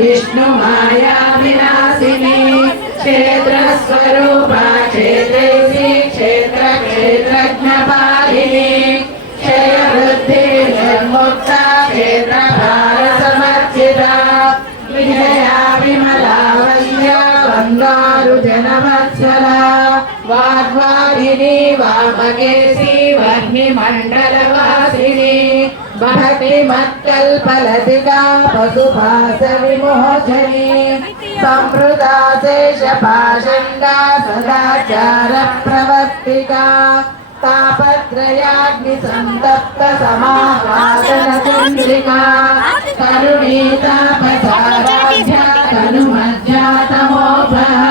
विष्णुमाया विनाशिनी क्षेत्रस्वरूपा क्षेत्रेशी क्षेत्रक्षेत्रज्ञपालिनी क्षयवृद्धि निर्मुक्ता क्षेत्रभारसमर्जिता विजया विमला वन्द्या बन्गारु जनवत्सला वाग्वादिनी वामकेशी वर्णिमण्डलवासिनी महति मत्कल्पलतिका पशुभासविमोचने। संवृता शेषपाषण्डा सदाचारप्रवर्तिका। तापत्रयाग्निसन्तप्तसमाहासनचन्द्रिका करुणीतापसाराध्या तनुमध्यातमोभः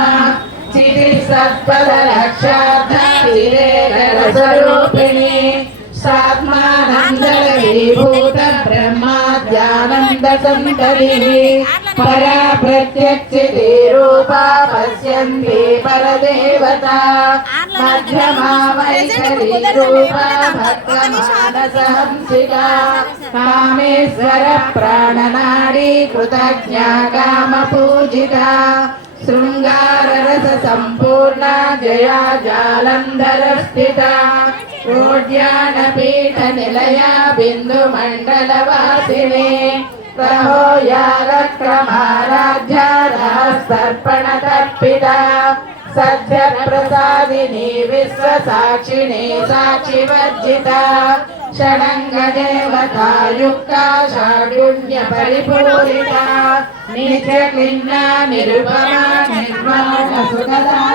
चितिसत्पदरक्षार्थी सात्मानन्दरीभूत ब्रह्माद्यानन्द सन्ततिः परा प्रत्यक्षिते रूपा पश्यन्ति परदेवता मध्यमा वैखरी रूपा भक्तमानसहंसिका कामेश्वर प्राणनाडी कृतज्ञा कामपूजिता शृङ्गाररस सम्पूर्णा जया जालन्धर स्थिता रोड्यानपीठनिलया बिन्दुमण्डलवासिने रहो यागक्रमाराध्या सहस्पर्पणतर्पिता सद्यप्रसादिनी विश्वसाक्षिणे साक्षिवर्जिता षडङ्गदेवता युक्ता षाढुण्यपरिपूरिता नित्यक्लिन्ना निरुपमा निर्माण सुखदा